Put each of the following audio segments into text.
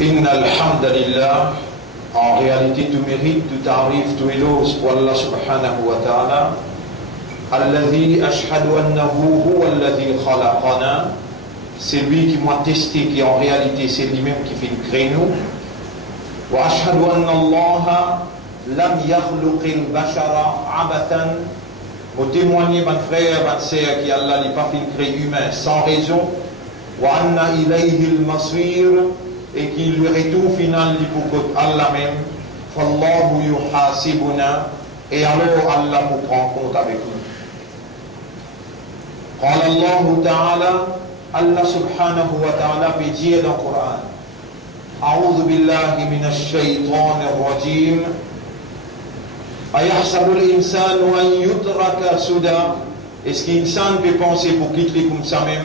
Inna alhamdulillah, en réalité tout mérite, tout arrive, tout éloge pour Allah subhanahu wa ta'ala. Alladhi ashhadu annahu huwa alladhi khalaqana. C'est lui qui m'a testé, qui en réalité c'est lui-même qui fait créer nous. Wa ashhadu anna Allah lam yakhluqil bashara abatan. Au témoigner, mon frère, ma sœur, qui Allah n'a pas fait créer humain sans raison. Wa anna ilayhi al-masir. Et qu'il lui retourne final pour Allah même. Fallahu yuhasibuna. Et alors Allah nous prend compte avec nous. قال الله تعالى الله سبحانه وتعالى في dire dans le Coran أعوذ بالله من الشيطان الرجيم أيحسب الإنسان أن يترك سدى. Est-ce qu'insan peut penser pour quitter comme ça même?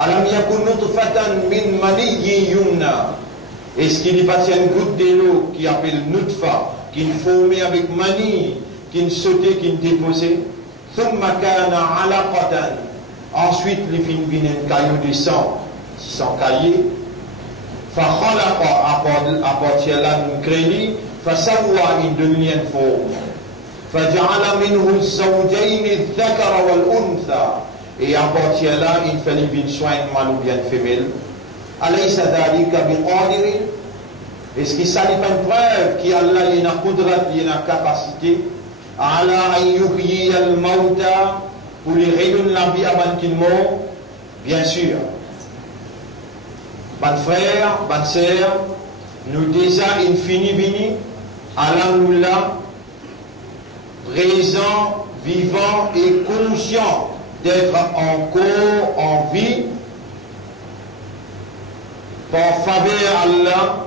Alam yakun nutfatan min maniyyin yumna. Est-ce qu'il n'y a pas une goutte de l'eau qui appelle nutfa, qui est formée avec mani, qui est sautée, qui est déposée? Thumma kana alaqatan. Ensuite, les filles viennent un caillou de sang, sans cahier. Fa khalaqa apporte là une crélie, fa sawwa une deuxième forme. Fa ja'ala minhu az-zawjayn adh-dhakara wal-untha. Et à partir là, il fait une soin mâle ou bien femelle. Alaysa dhalika biqadirin. Est-ce qu'il s'agit pas une preuve qu'Allah il a qudrat, il a capacité ala an yuhyi al-mauta pour les redonner la vie avant qu'il meure? Bien sûr. Bon frère, bonne sœur, nous déjà infini vini, Allah nous l'a présent, vivant et conscient d'être encore en vie par faveur Allah.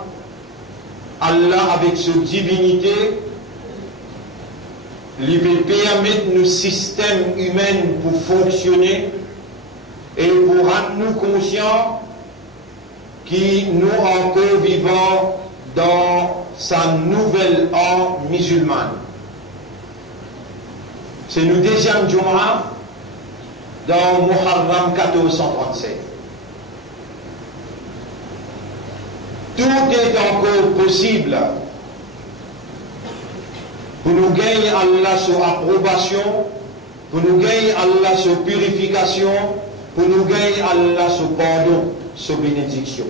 Allah avec sa divinité lui permettre nos systèmes humains pour fonctionner et pour rendre nous conscients que nous encore vivons dans sa nouvelle ère musulmane. C'est le deuxième Jumu'ah dans Muharram 1437. Tout est encore possible pour nous gagner Allah sur approbation, pour nous gagner Allah sur purification, pour nous gagner Allah sur pardon, sur bénédiction.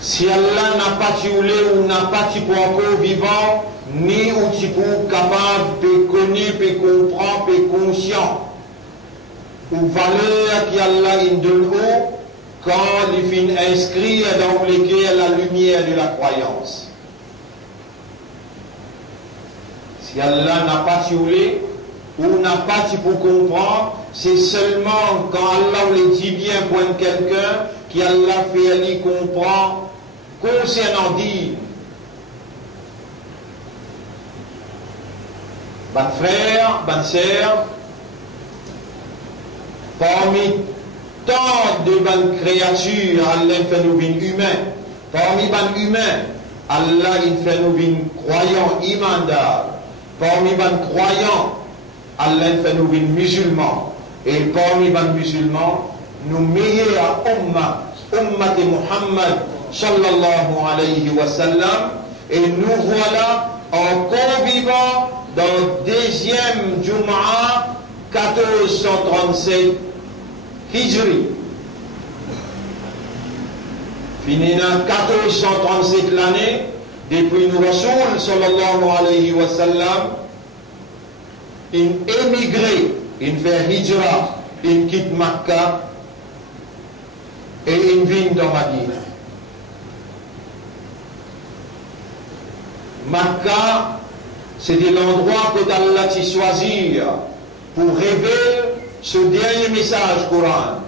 Si Allah n'a pas tué ou n'a pas tué pour encore vivant, ni ou tu pour capable de connaître, de comprendre, de conscient ou valeur qu'Allah donne quand il finit inscrit dans lesquels la lumière de la croyance. Si Allah n'a pas tué ou n'a pas tué pour comprendre, c'est seulement quand Allah le dit bien pour quelqu'un qu'Allah fait lui comprendre concernant dire. Bon frère, bonne sœur, parmi tant de bonnes créatures, Allah fait nous une humain. Parmi bonnes humains, Allah il fait nous une croyant imandable. Parmi bonnes croyants, Allah fait nous une musulman. Et parmi bonnes musulmans, nous meilleurs ummat de Muhammad sallallahu alayhi wa sallam. Et nous voilà encore vivants dans le deuxième Jumu'ah 1437 Hijri. Fini dans 1437 l'année, depuis nous Rasoul sallallahu alayhi wa sallam, il émigré, il fait Hijra, il quitte Makkah et il vient dans Madina. Makkah, c'était l'endroit que Allah t'a choisi pour révéler ce dernier message Coran.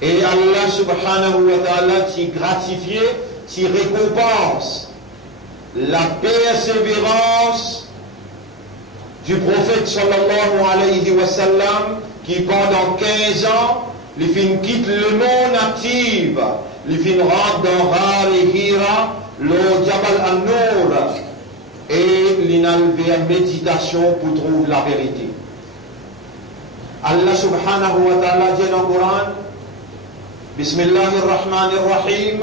Et Allah subhanahu wa ta'ala t'a gratifié, t'a récompense la persévérance du prophète sallallahu alayhi wa sallam qui pendant 15 ans, il quitte le monde actif, il rentre dans Ghar et Hira, le Jabal al-Nour, et il a levé une méditation pour trouver la vérité. Allah subhanahu wa ta'ala dit dans le Coran, Bismillahirrahmanirrahim,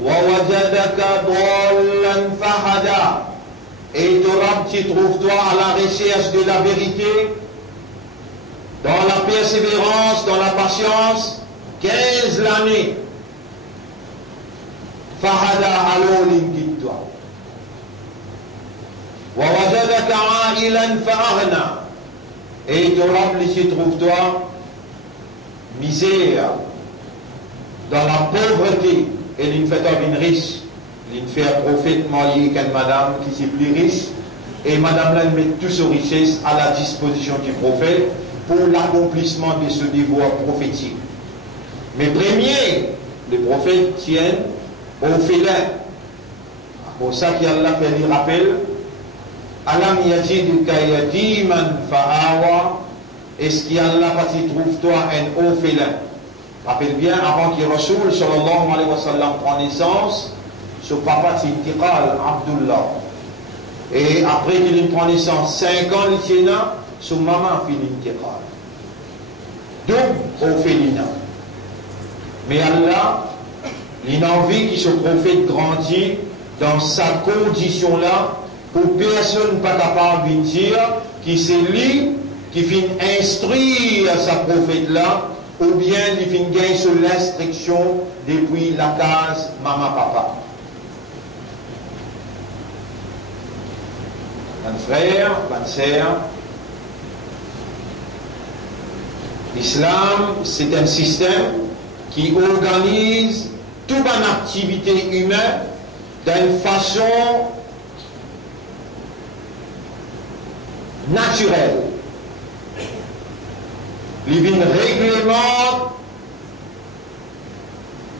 wa wajadaka dhallan fahada. Et ton Rab, tu trouves toi à la recherche de la vérité, dans la persévérance, dans la patience, 15 l'année. Fahada alors l'inguide-toi. Wa wajadaka a'ilan fa'aghna. Et ton Rab, tu trouves toi misère, dans la pauvreté, et il fait une riche. Il fait un prophète marié qu'une madame qui est plus riche, et madame là, elle met toute sa richesse à la disposition du prophète pour l'accomplissement de ce devoir prophétique. Mais premier, le prophète tient au félin. Pour ça qu'Allah fait le rappel, Alam yajidka yatiman fa'awa, est-ce qu'Allah tu trouve toi un orphelin? Rappelle bien, avant que Rasoul sallallahu alayhi wa sallam prend naissance, son papa c'est Intiqal, Abdullah. Et après qu'il prend naissance, 5 ans, il tient là, son maman fait l'Intiqal. Donc, orphelinat. Mais Allah, il a envie que ce prophète grandisse dans sa condition-là, pour personne pas capable de dire que c'est lui qui finit instruire sa prophète-là, ou bien il finit gagner sur l'instruction depuis la case maman-papa. Mon frère, ma sœur, l'islam, c'est un système qui organise toute une activité humaine d'une façon naturelle. Il réglemente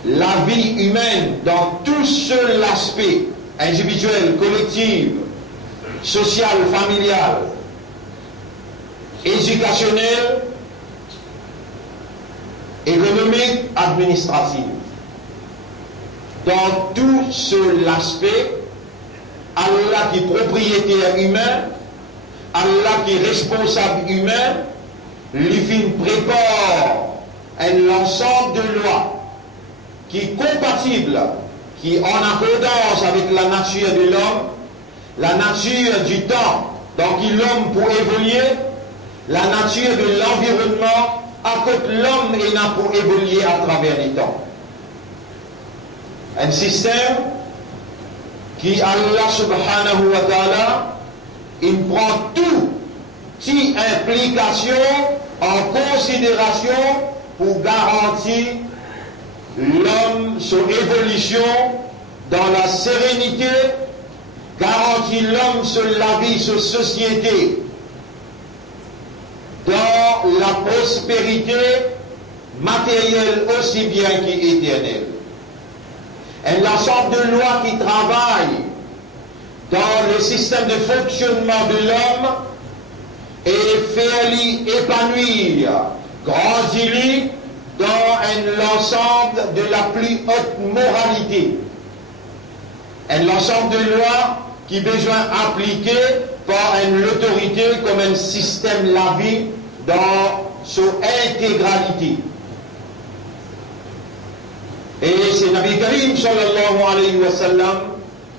la vie humaine dans tout seul aspect, individuel, collectif, social, familial, éducationnel, économique, administratif. Dans tout seul aspect, Allah qui est propriétaire humain, Allah qui est responsable humain, lui prépare un ensemble de lois qui est compatible, qui est en accordance avec la nature de l'homme, la nature du temps, donc l'homme pour évoluer, la nature de l'environnement, à côté l'homme est là pour évoluer à travers les temps. Un système qui Allah subhanahu wa ta'ala, il prend toute implication en considération pour garantir l'homme son évolution dans la sérénité, garantit l'homme sur la vie, sur la société, dans la prospérité matérielle aussi bien qu'éternelle. Un ensemble de lois qui travaillent dans le système de fonctionnement de l'homme et faire-lui épanouir, grandir dans l'ensemble de la plus haute moralité. Un ensemble de lois qui besoin appliqué par une autorité comme un système la vie dans son intégralité. Et c'est Nabi Karim sallallahu alayhi wa sallam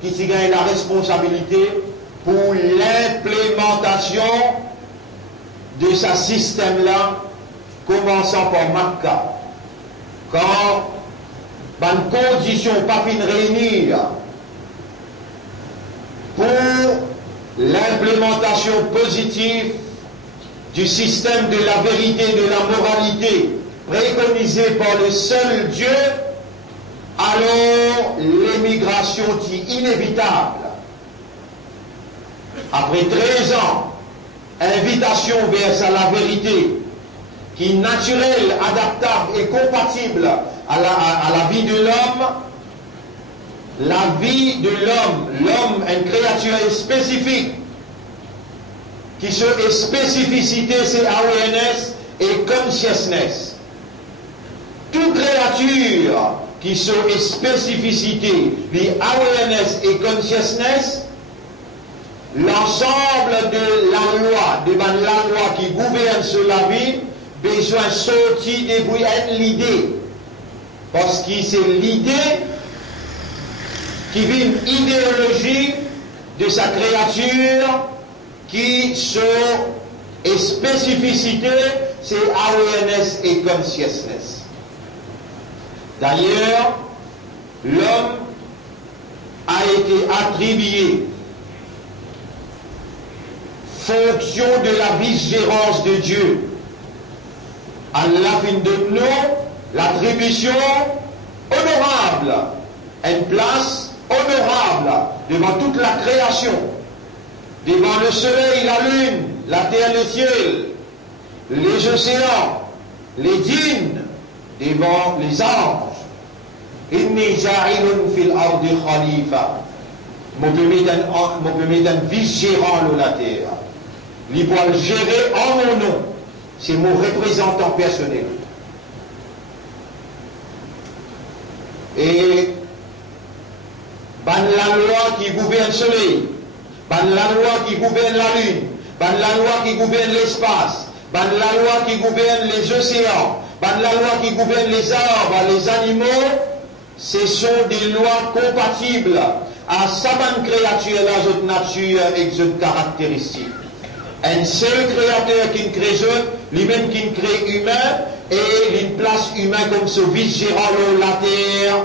qui s'y gagne la responsabilité pour l'implémentation de ce système-là, commençant par Makkah. Quand, dans une condition pas fin réunir pour l'implémentation positive du système de la vérité, de la moralité, préconisé par le seul Dieu, alors l'émigration est inévitable. Après 13 ans, invitation vers la vérité, qui est naturelle, adaptable et compatible à la vie de l'homme, la vie de l'homme, une créature spécifique, qui se spécificité, c'est awareness et consciousness. Toute créature qui sont spécificité, les awareness et consciousness, l'ensemble de la loi qui gouverne sur la vie, besoin de sortir de l'idée. Parce que c'est l'idée qui vient idéologie de sa créature qui sont et spécificité, c'est awareness et consciousness. D'ailleurs, l'homme a été attribué fonction de la vice-gérance de Dieu. Allah fin de nous l'attribution honorable, une place honorable devant toute la création, devant le soleil, la lune, la terre, le ciel, les océans, les djinns, devant les anges. Inni ja'ilun fil ardi khalifa. Mon permet un vice-gérant de la terre. Il doit le gérer en mon nom. C'est mon représentant personnel. Et ban la loi qui gouverne le soleil, ban la loi qui gouverne la lune, ban la loi qui gouverne l'espace, ban la loi qui gouverne les océans, ban la loi qui gouverne les arbres, les animaux, ce sont des lois compatibles à sa bonne créature, la toute nature et cette caractéristique. Un seul créateur qui crée lui-même qui crée humain et il place humain comme ce vice-gérant de la terre.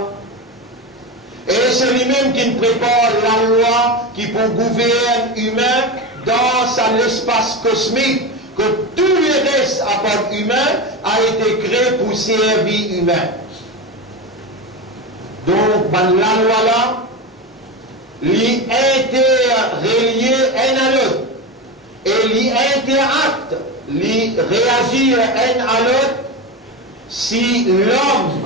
Et c'est lui-même qui prépare la loi qui pour gouverner humain dans l'espace cosmique, que tout le reste à part humain a été créé pour servir humain. Donc, la loi là, les interreliés un à l'autre. Et les interactes, les réagir un à l'autre, si l'homme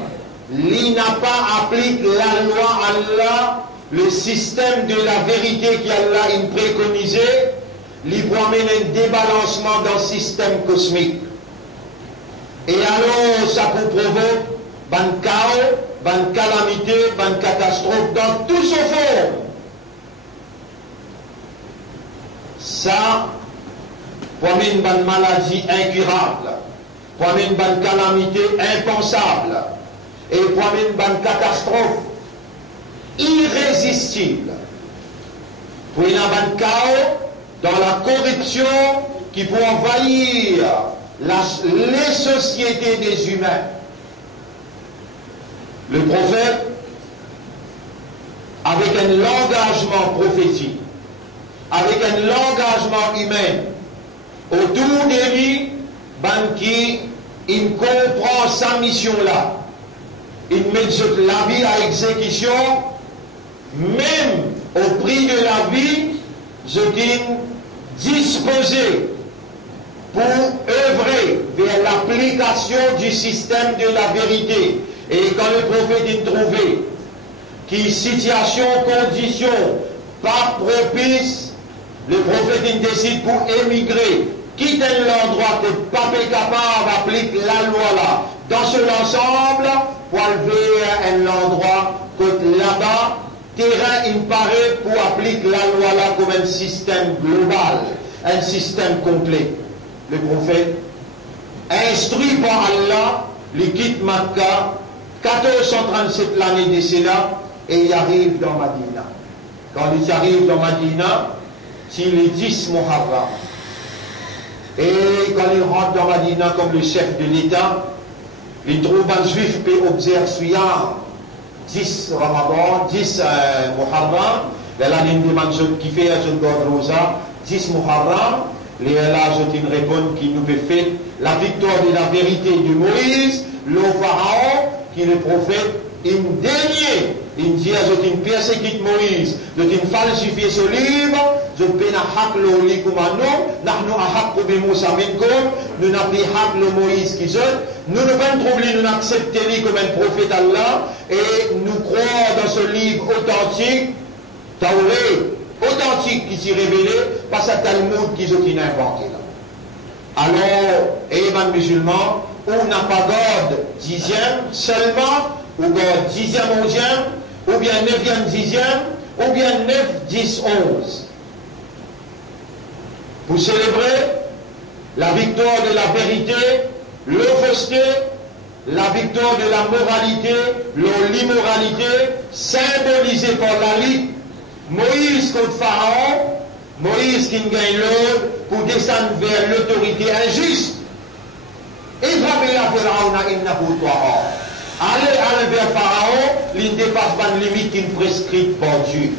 n'a pas appliqué la loi Allah, le système de la vérité qu'Allah a préconisé, il peut amener un débalancement dans le système cosmique. Et alors, ça peut provoquer un chaos, une calamité, une catastrophe dans tout son forme. Ça, pour une maladie incurable, pour une calamité impensable, et pour une catastrophe irrésistible, pour un chaos dans la corruption qui peut envahir les sociétés des humains. Le prophète, avec un engagement prophétique, avec un engagement humain, autour de lui, il comprend sa mission là. Il met la vie à exécution, même au prix de la vie, je dis disposé pour œuvrer vers l'application du système de la vérité. Et quand le prophète est trouvé qui situation, condition, pas propice, le prophète décide pour émigrer, quitter l'endroit que pas capable d'appliquer la loi là. Dans ce ensemble, pour aller à un endroit que là-bas, terrain il paraît pour appliquer la loi là comme un système global, un système complet. Le prophète, instruit par Allah, il quitte Makkah, 1437 l'année de cela, et il arrive dans Madina. Quand il arrive dans Madina, c'est le 10 Muharram. Et quand il rentre dans Madina comme le chef de l'État, il trouve un juif qui observe Suyam, 10 Ramadan, 10 Muharram, l'année de Mansour qui fait un God Rosa, 10 Muharram, les là, je une réponse qui nous fait faire la victoire de la vérité de Moïse, le pharaon, qui est le prophète, il dénié, il dit à une persécute Moïse, je t'ai falsifié ce livre, je peux n'a hak le li comme nous, nous a hak pour Moussa minkum, nous n'a pas hak le Moïse qui sont, nous ne pouvons trouver, nous n'accepter lui comme un prophète Allah, et nous croyons dans ce livre authentique, Tawré, authentique qui s'est révélé par ce Talmud qu'ils ont inventé là. Alors, les musulmans, on n'a pas God 10e seulement, ou God 10e, 11e, ou bien 9e, 10e, ou bien 9, 10, 11. Pour célébrer la victoire de la vérité, le fausseté, la victoire de la moralité, l'immoralité, symbolisée par la lutte. Moïse contre Pharaon, Moïse qui gagne l'ordre pour descendre vers l'autorité injuste. Allez vers Pharaon, il ne dépasse pas de limite qui est prescrite par Dieu.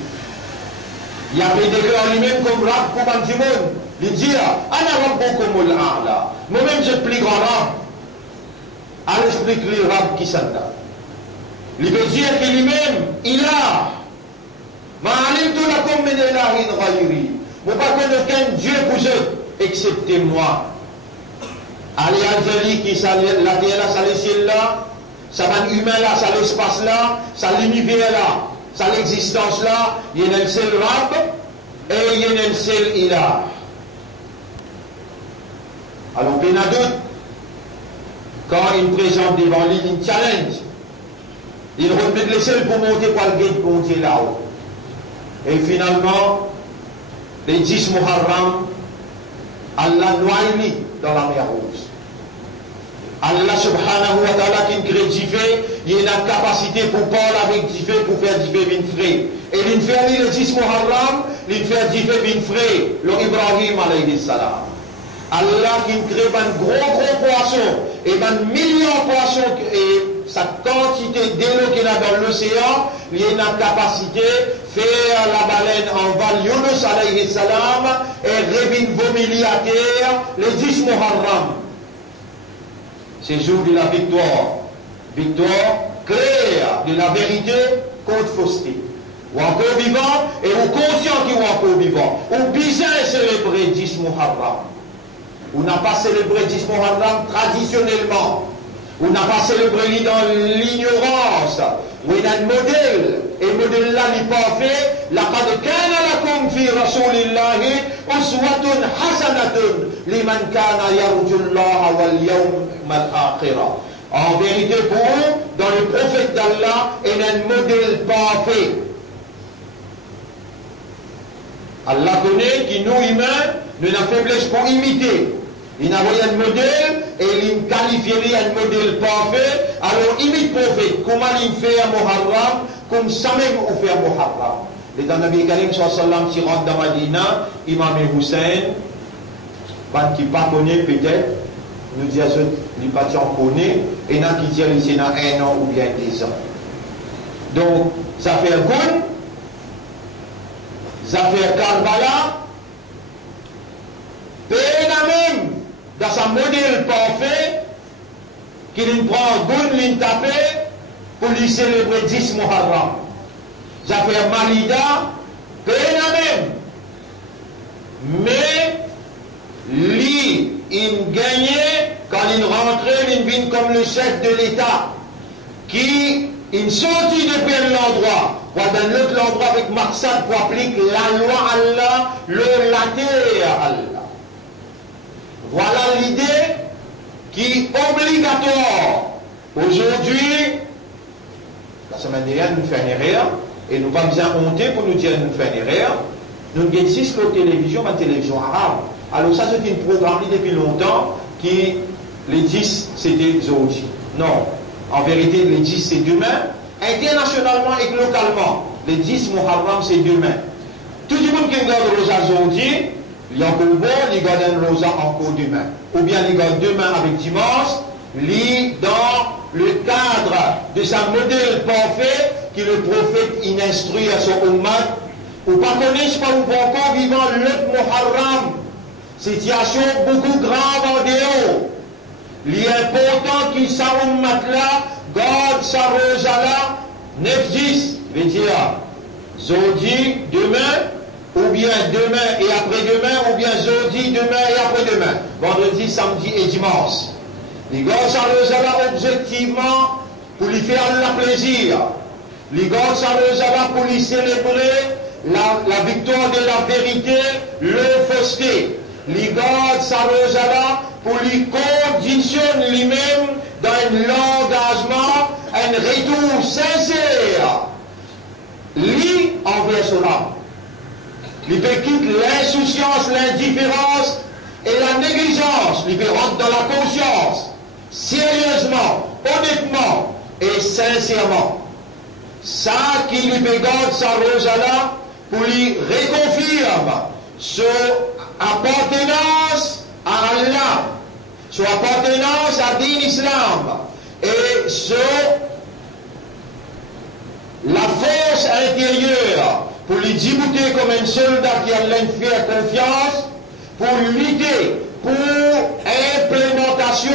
Il a fait déclarer lui-même comme rab pour un monde. Il dit, moi-même je plus grand rab. Elle explique le rab qui s'en a. Il veut dire que lui-même, il a. Mais je ne pas connaître aucun Dieu pour eux, excepté moi. Allez, Angélique, qui la terre là, ça le ciel là, ça va humain là, ça l'espace là, ça l'univers là, ça l'existence là, il y a un seul rab et il y a un seul ilah. Alors, il y a doute, quand il présente devant lui une challenge, il remet le seul pour monter par le gate pour monter là-haut. Et finalement, les 10 Muharram, Allah noie lui dans la mer Rouge. Allah subhanahu wa ta'ala qui crée Jifé, il a une capacité pour parler avec Jifé, pour faire Jifé bin fré. Et il fait les 10 Muharram, il fait Jifé bin fré, le Ibrahim alayhi salam. Allah qui crée un gros poisson, et un million de poissons, et sa quantité d'eau qu'il a dans l'océan, il a une capacité faire la baleine en val Yunus alayhi salam, et revin vomili à terre, les 10 Muharram. C'est le jour de la victoire. Victoire claire de la vérité contre fausseté. Ou encore vivant, et ou conscient qui ou encore vivant. Ou bien célébrer 10 Muharram. On n'a pas célébré 10 Muharram traditionnellement. On n'a pas célébré dans l'ignorance. On a un modèle. Et le modèle là n'est pas fait. لَقَدْ كَانَ لَكُمْ فِي رَسُولِ اللَّهِ أُسْوَةٌ حَسَنَةٌ لِمَنْ كَانَ يَرْجُو اللَّهَ وَالْيَوْمَ الْآخِرَةَ. En vérité pour eux, dans le prophète d'Allah, il y a un modèle parfait. Allah connaît que nous humains, nous n'avons faiblesse pour imiter. Il n'a pas un modèle et il qualifierait un modèle parfait. Alors imite le prophète. Comment il fait un Muharram, comme ça même on fait un Muharram. Et dans le Nabi Karim sallam qui rentre dans Madina, Imam Hussein, qui ne pas connaît peut-être, nous disons les patients connaissent, et il y en a qui disent qu'il y a 1 an ou bien 10 ans. Donc, ça fait un Goun, ça fait Karbala, peine même dans sa modèle parfait, qu'il prend Goun, il tape pour lui célébrer 10 Muharram. Ça fait Malida, peine même. Mais, lui, il gagnait, quand il rentrait, il vient comme le chef de l'État, qui, il sortit depuis l'endroit, pour dans l'autre endroit avec Marsad pour appliquer la loi Allah, la terre Allah. Voilà l'idée qui est obligatoire. Aujourd'hui, la semaine dernière, nous ne faisons rien, et nous ne sommes pas hontés pour nous dire que nous ne faisons rien. Nous avons 6 télévisions, ma télévision arabe. Alors ça, c'est une programme depuis longtemps qui, les 10, c'était aujourd'hui. Non, en vérité, les 10, c'est demain. Internationalement et localement, les 10 Muharram, c'est demain. Tout le monde qui regarde Rosa aujourd'hui, il y a encore bon, il garde un Rosa encore demain. Ou bien il garde demain avec dimanche, lit dans le cadre de sa modèle parfait que le prophète il instruit à son ummat. Ou pas connaissent pas ou pas encore vivant le Muharram. Situation beaucoup grave en dehors. Il est important qu'il sa ummat là, garde sa rosa là, 9-10, veut dire, aujourd'hui, demain, ou bien demain et après-demain, ou bien jeudi, demain et après-demain, vendredi, samedi et dimanche. Les garde sa rosa là objectivement pour lui faire la plaisir. Les garde sa rosa là pour lui célébrer la victoire de la vérité, le fausseté. Il garde sa rosala pour lui conditionne lui-même dans un engagement, un retour sincère. Lui envers son âme. Il peut quitter l'insouciance, l'indifférence et la négligence. Il peut rentrer dans la conscience. sérieusement, honnêtement et sincèrement. Ça qui lui pégode sa rose là, pour lui réconfirme son appartenance à Allah, son appartenance à din Islam et la force intérieure pour lui débouter comme un soldat qui a fait confiance pour lutter pour implémentation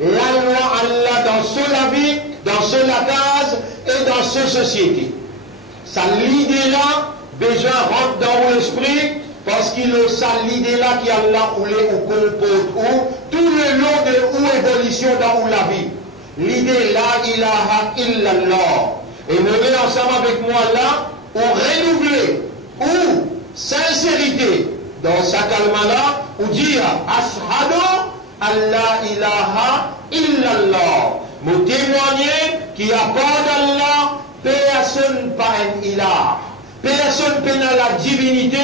la loi Allah dans ce vie, dans ce case et dans ce société. Ça l'idée là, besoin rentre dans l'esprit parce qu'il a ça l'idée là qui Allah ou les ou compose ou tout le long de ou évolution dans la vie. L'idée la ilaha illallah. Et me met ensemble avec moi là, ou renouveler, ou sincérité dans sa calme là, ou dire ashhadu Allah ilaha illallah. Me témoigner qu'il n'y a pas d'Allah, personne pas un ilah. Personne n'a la divinité,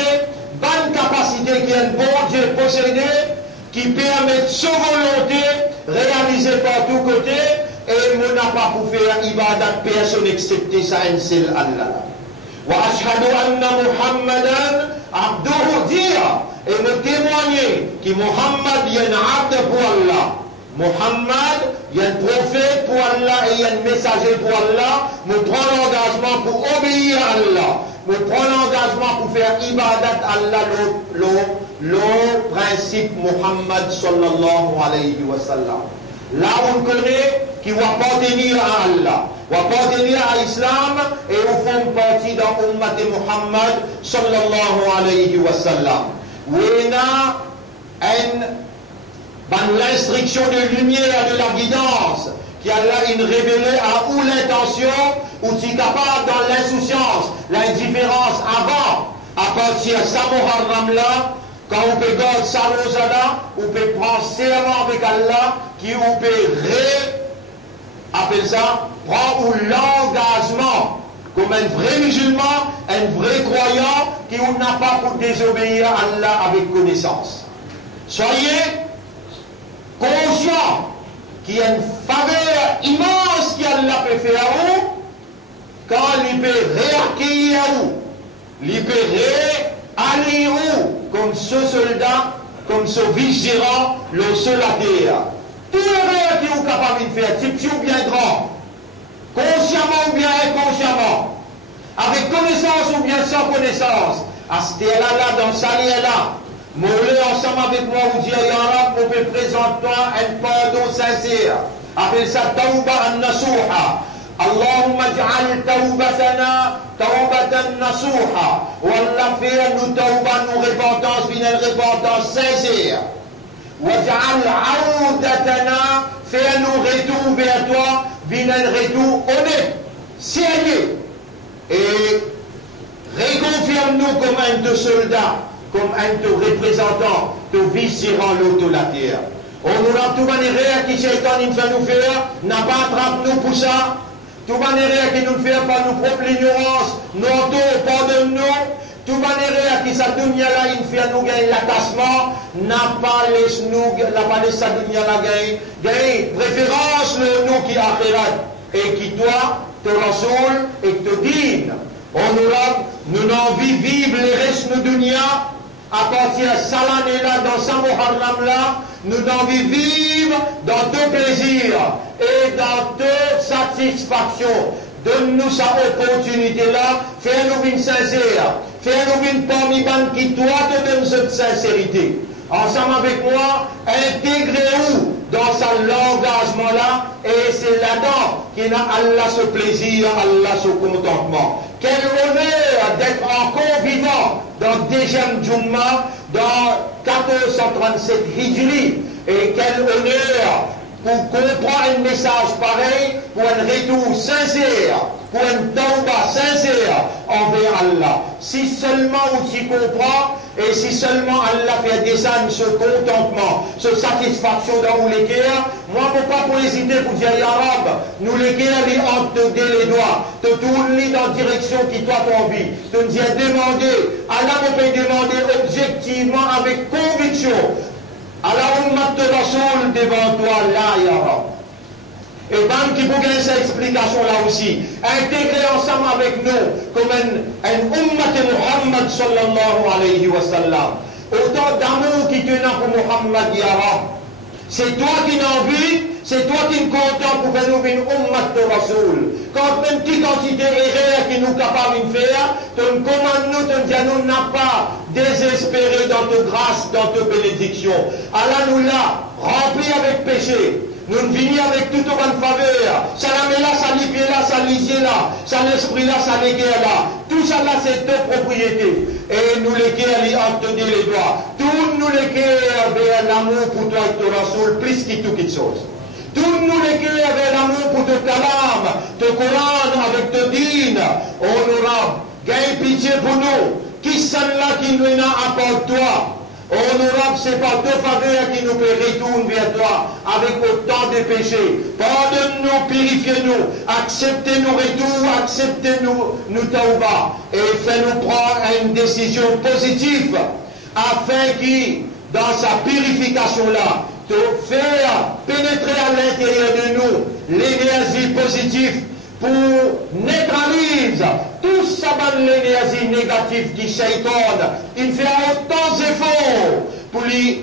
bonne capacité qui est un bon Dieu possédé, qui permet sa volonté réalisée par tous côtés, et nous n'a pas pour faire ibadat personne excepté ça un seul Allah. Wa ashhadu anna Muhammadan abduhu dire et me témoigner que Muhammad y a un abd pour Allah. Muhammad y a un prophète pour Allah et y a un messager pour Allah. Nous prenons l'engagement pour obéir à Allah. Nous prenons l'engagement pour faire ibadat à Allah le principe Muhammad sallallahu alayhi wa sallam. Là on connaît qui va appartenir à Allah, va appartenir à l'Islam et au fond partie dans l'Ummat de Muhammad sallallahu alayhi wa sallam. Où il y a l'instruction de lumière de la guidance qui Allah a révélé à où l'intention ou tu es capable dans l'insouciance, l'indifférence avant, à partir de sa Muharram là, quand on peut garder sa rosada, on peut prendre serment avec Allah, qui on peut appelle ça, prendre l'engagement comme un vrai musulman, un vrai croyant, qui on n'a pas pour désobéir à Allah avec connaissance. Soyez conscients qu'il y a une faveur immense qu'Allah peut faire à vous, quand il peut réaccueillir à vous, il peut aller où, comme ce soldat, comme ce vice-gérant, le seul à terre. Tout le rêve qui est capable de faire, petit ou bien grand, consciemment ou bien inconsciemment, avec connaissance ou bien sans connaissance, à ce là dans sa là, moulez ensemble avec moi, vous dire, Ya Rab, on peut présenter un pardon sincère. Appelle ça Tawba an-Nasuha. Allahumma ij'al tawbatana tawbatan nasuha. Wallah, fais-nous tawba, nous repentance, une repentance sincère. Waj'al audatana, fais-nous retour vers toi, une retour honnête, sérieux. Et réconfirme-nous comme un de soldat, comme un de représentant, de vice-gérant l'auto la terre. On nous a tout manière qui Shaitan il fait nous faire, n'a pas attrapé nous pour ça. Tout manière qui nous fait par nos propres ignorances, nous pardonne-nous. Tout manière qui sa dunya là, il fait nous gagner l'attachement, n'a pas laissé nous, n'a pas laissé sa dunya là gagner préférence le nous qui akhirat et qui toi, te rasoul et te dîne. On nous envie vivre les restes de dunya à partir de Salan et là, dans sa Muharram là, nous envie vivre dans deux plaisirs et dans deux satisfactions. Donne-nous cette opportunité-là, fais-nous une sincère, fais-nous une parmi qui toi te donne cette sincérité. Ensemble avec moi, intégrez-vous dans cet engagement-là, et c'est là-dedans qu'il a Allah ce plaisir, Allah ce contentement. Quel honneur d'être encore vivant dans le deuxième Jumma, dans 1437 Hijri, et quel honneur pour comprendre un message pareil, pour un retour sincère, pour un tawba sincère envers Allah. Si seulement tu comprends, et si seulement Allah fait descendre ce contentement, ce satisfaction dans les cœurs, moi, je ne peux pas pour hésiter pour dire, Ya Rab, nous les cœurs, les hantes te dé les doigts, te tourner dans la direction qui toi t'as envie. Te dire, demander, Allah me peut demander objectivement, avec conviction, à la ummat de Rasoul devant toi là, ya Rab. Et tant qu'il faut gagner cette explication là aussi, intégrer ensemble avec nous comme un ummat de Muhammad sallallahu alayhi wa sallam. Autant d'amour qui te n'a pour Muhammad, ya Rab. C'est toi qui n'as envie, c'est toi qui es content pour faire nous une ummat de Rasoul. Quand même petite quantité d'erreurs qui nous capables de faire, tu nous commandes nous, tu nous dis nous n'a pas désespéré dans ta grâce, dans ta bénédiction. Allah nous l'a rempli avec péché. Nous venons avec toute bonne faveur. Ça la met là, ça l'y là, ça l'y là, ça l'esprit là, ça l'y là. Tout ça là, c'est ta propriété. Et nous les guerres, en te dire les doigts. Tout nous les guerres vers l'amour pour toi et ton Rasoul, plus que tout quelque chose. Tout nous les guerres vers l'amour pour ton kalam, ton Coran avec ton dîne. Honorable, gagne pitié pour nous. Qui sont là qui nous n'a apporté toi? Honorable, c'est par deux faveurs qui nous peut retourner vers toi avec autant de péchés. Pardonne-nous, purifiez-nous, acceptez-nous retour, acceptez-nous tauba et fais-nous prendre une décision positive afin qu'il, dans sa purification-là, te faire pénétrer à l'intérieur de nous l'énergie positive pour neutraliser tout ça l'énergie négative qui shaitan. Il fait autant d'efforts pour lui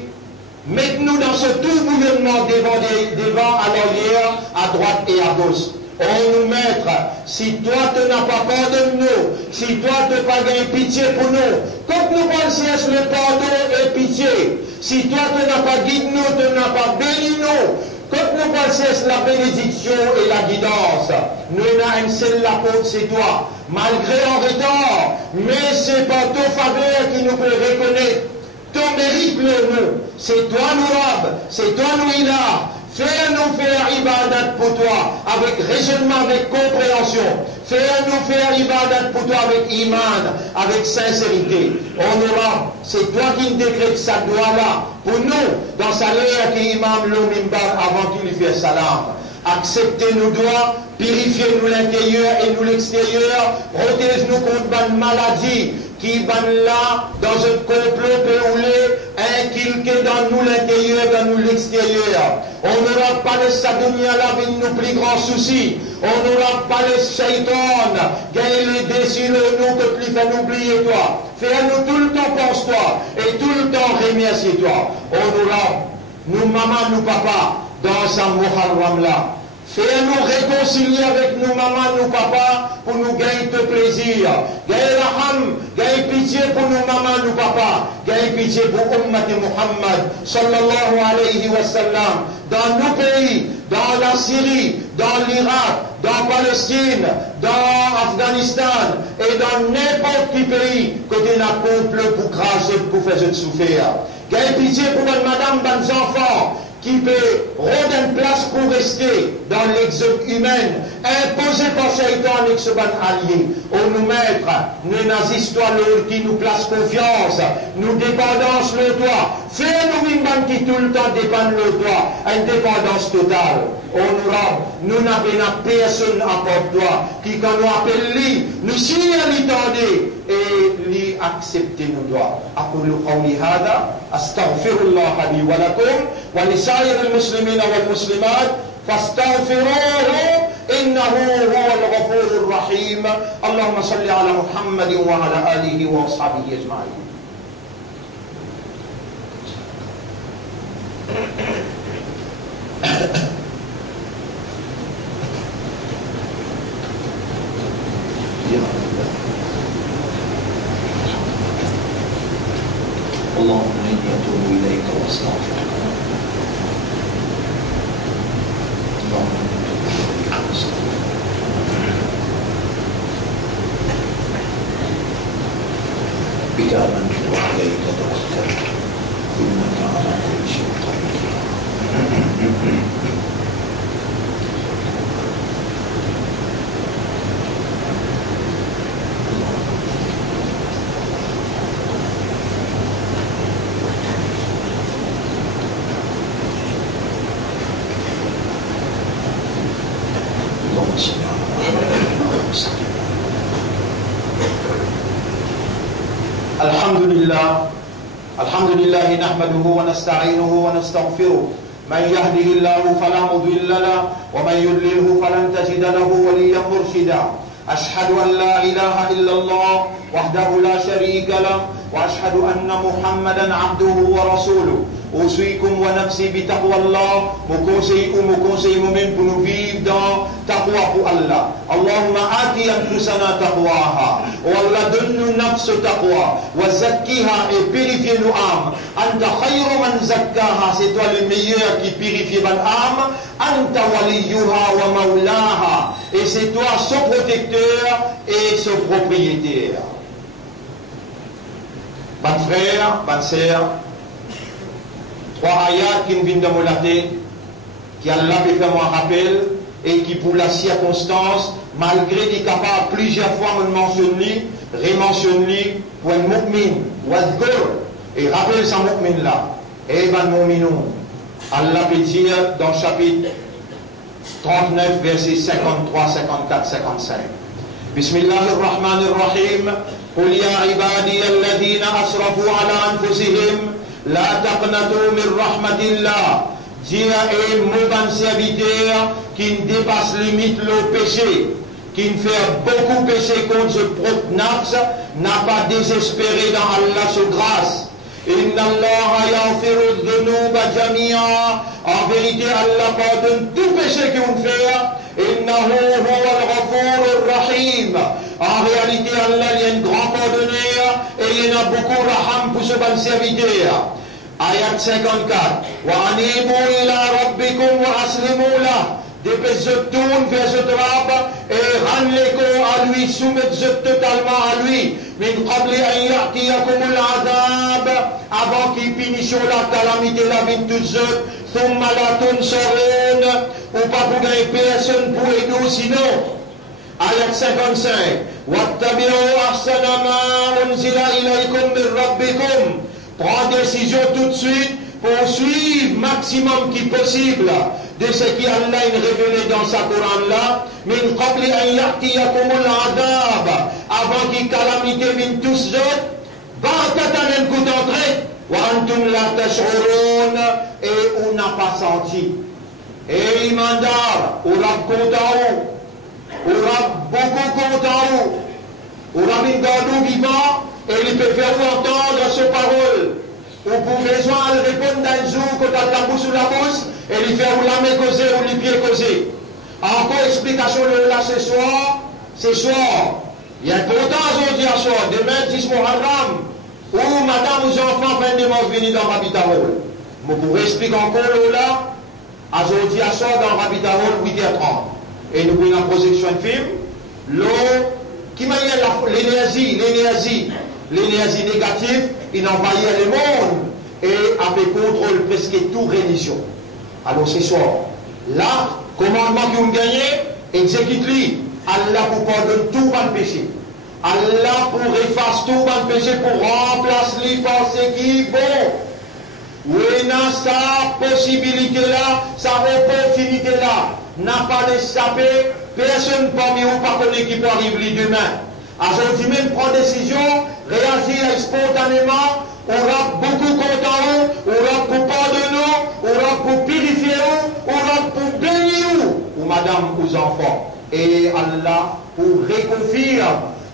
mettre nous dans ce tout gouvernement devant à l'arrière, à droite et à gauche. Oh nous maître, si toi tu n'as pas pardonné nous, si toi tu n'as pas gagné pitié pour nous, quand nous pensons le pardon et pitié, si toi tu n'as pas guidé nous, tu n'as pas béni nous, quand nous pensons la bénédiction et la guidance, nous n'avons une seule apôtre, c'est toi, malgré en retard, mais c'est par ton faveur qui nous peut reconnaître ton mérite, nous. C'est toi nous Rab, c'est toi nous Ilah. Fais-nous faire ibadat pour toi avec raisonnement, avec compréhension. Fais-nous faire ibadat pour toi avec iman, avec sincérité. Honorable, c'est toi qui nous décrète sa doigt-là pour nous, dans sa l'air qui imam le mimbar avant qu'il lui fasse salam. Acceptez nos doigts, purifiez-nous l'intérieur et nous l'extérieur, protège-nous contre une maladie qui ban là dans un complot péoulé, inculqué dans nous l'intérieur, dans nous l'extérieur. On n'aura pas laissé sa dunya là avec nos plus grands soucis. On n'aura pas laissé Shaitan gagner les désirs nous que plus fait nous oublier toi. Fais-nous tout le temps pense-toi et tout le temps remercie-toi. On aura nous maman, nous papa dans sa Muharram là. Fais-nous réconcilier avec nous, maman, nous, papa, pour nous gagner de plaisir. Gagner raham, gagner pitié pour nous, maman, nous, papa. Gagner pitié pour Ummat Muhammad, sallallahu alayhi wa sallam. Dans nos pays, dans la Syrie, dans l'Irak, dans Palestine, dans Afghanistan et dans n'importe quel pays, côté n'a complot pour cracher, pour faire souffrir. Gagner pitié pour madame, les enfants, qui peut rendre une place pour rester dans l'exode humain, imposé par Shaitan avec ce ban allié. On nous mettre, nous nazis-toi qui nous place confiance, nous dépendance le toi. Fais-nous une bande qui tout le temps dépend le toi, une dépendance totale. Honorable, nous n'avons personne à part toi, qui quand nous appelle lui, nous signe à l'itendé et lui accepter nos doigts. أقول قولي هذا أستغفر الله لي ولكم ولسائر المسلمين والمسلمات فاستغفروه إنه هو الغفور الرحيم. اللهم صل على محمد وعلى آله وأصحابه أجمعين. اللهم إني أتوب إليك وأستغفرك. اللهم إني أتوب إليك وأستغفرك. بك آمنت وعليك توكلت إنك على كل شيء قدير. Alhamdulillah, الحمد لله نحمده ونستعينه ونستغفره من يهده الله فلا مضل له ومن يضلله فلن تجد له وليا مرشدا أشهد أن لا إله إلا الله وحده لا شريك له وأشهد أن محمدا عبده ورسوله أوصيكم ونفسي بتقوى الله مكوسي مؤمن pour nous vivre dans taqwa pour Allah. Allahumma ati anfusana taqwaha. Oh Allah, donne-nous nafs taqwa wa zakkiha et purifie nos âmes. Anta khayru man zakkaha, c'est toi le meilleur qui purifie mon âme. Anta waliyuha wa maulaha, et c'est toi son protecteur et son propriétaire. Bonne frère, bonne sœur, trois ayats qui me viennent de Moulaté, qui Allah peut faire un rappel et qui pour la circonstance, malgré qu'il est capable plusieurs fois de mentionner, rementionner pour un mu'min, ou un gour, et rappelle ce mu'min là, et ben mu'minoun. Allah peut dire dans le chapitre 39, versets 53, 54, 55. Bismillahirrahmanirrahim. قل يا عبادي الذين أسرفوا على أنفسهم لا تقنطوا من رحمة الله. Dire est mon serviteur qui ne dépasse limite le péché, qui ne fait beaucoup péché contre ce propre nafs, n'a pas désespéré dans Allah sa grâce. Inna Allah yaghfiru dhunuba jami'a. En vérité, Allah pardonne tout péché qu'on fait. Innahu huwa al-ghafur ar-rahim. En réalité, Allah il y a un grand pardonneur et il y en a beaucoup raham pour ce bon serviteur. Ayat 54. Wa anibu ila rabbikum wa aslimu lah. Dépêchez-vous, tourne vers ce rab et rendez-vous à lui, soumettez-vous totalement à lui. Min qabli an ya'tiyakum al-'adab, avant qu'il finisse la calamité la vie de tous eux. Thumma la tunsarun, ou pas pour gagner personne pour aider sinon. Ayat 55. Wattabi'u ahsana ma unzila ilaykum min rabbikum. Prends décision tout de suite pour suivre maximum qui possible de ce qu'Allah a révélé dans sa Coran là. Min qabli an ya'tiyakum al-'adab, avant qu'il calamité vienne tous autres. Ba'tatan un coup d'entrée. Wa antum la tash'urun, et on n'a pas senti. Et imandar, on a content. On a beaucoup content. On a mis gardou vivant et il peut faire entendre ses paroles. Ou pour besoin de répondre d'un jour quand on a la bouche sous la bouche et il fait ou la main causer ou les pieds causer. Encore explication là ce soir. Il y a important aujourd'hui à soir, demain 10 Muharram, où madame ou enfants fin de mois venir dans Rabbit Hall. Je pourrais expliquer encore là, aujourd'hui à soir dans Rabbit Hall 8h30. Et nous prenons la projection de film, l'eau, qui m'a l'énergie négative, il envahit le monde et a fait contrôle presque toute religion. Alors ce soir, là, commandement qui ont gagné, exécute-lui. Allah pour pardonner tout bon péché. Allah pour effacer tout bon péché, pour remplacer les par ce qui est bon. Oui, dans sa possibilité là, sa opportunité là, n'a pas échappé, personne parmi vous pas connaît qui peut arriver demain. Aujourd'hui même prend décision, réagir spontanément, aura beaucoup content, aura pour pardonner, aura pour purifier, aura pour bénir, ou madame, aux enfants. Et Allah pour reconfirmer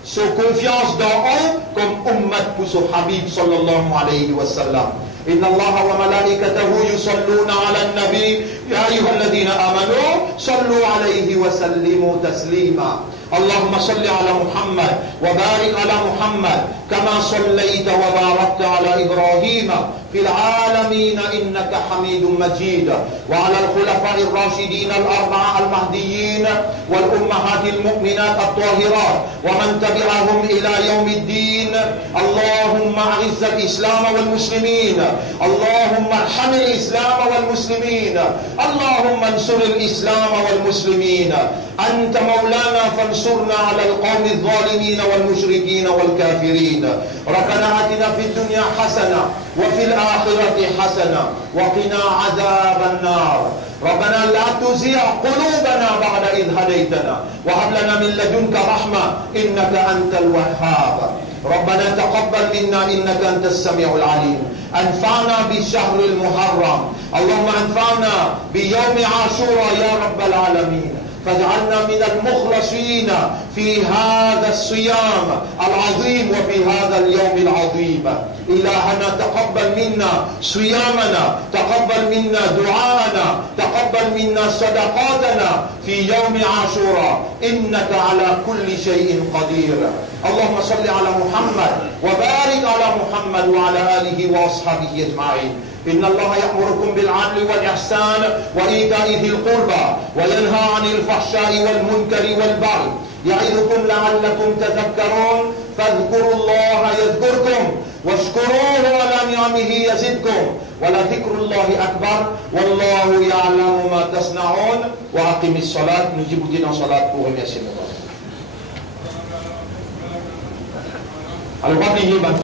sa confiance dans eux comme ummat pour son Habib sallallahu alayhi wa sallam. إن الله وملائكته يصلون على النبي يا أيها الذين آمنوا صلوا عليه وسلموا تسليما. اللهم صل على محمد وبارك على محمد كما صليت وباركت على إبراهيم في العالمين إنك حميد مجيد وعلى الخلفاء الراشدين الأربعة المهديين والأمهات المؤمنات الطاهرات ومن تبعهم إلى يوم الدين. اللهم أعز الإسلام والمسلمين، اللهم ارحم الإسلام والمسلمين، اللهم انصر الإسلام والمسلمين. أنت مولانا فانصرنا على القوم الظالمين والمشركين والكافرين. ربنا آتنا في الدنيا حسنة وفي الآخرة حسنة وقنا عذاب النار. ربنا لا تزغ قلوبنا بعد إذ هديتنا وهب لنا من لدنك رحمة إنك أنت الوهاب. ربنا تقبل منا إنك أنت السميع العليم. أنفعنا بالشهر المحرم، اللهم أنفعنا بيوم عاشوراء يا رب العالمين. فاجعلنا من المخلصين في هذا الصيام العظيم وفي هذا اليوم العظيم. إلهنا تقبل منا صيامنا، تقبل منا دعاءنا، تقبل منا صدقاتنا في يوم عاشوراء، إنك على كل شيء قدير. اللهم صل على محمد وبارك على محمد وعلى آله وأصحابه أجمعين. إن الله يأمركم بالعدل والإحسان وإيتاء ذي القربى وينهى عن الفحشاء والمنكر والبغي يعظكم لعلكم تذكرون. فاذكروا الله يذكركم واشكروه على نعمه يزدكم ولذكر الله أكبر والله يعلم ما تصنعون. وأقم الصلاة. نجيب دينا صلاة pour remercier Allah.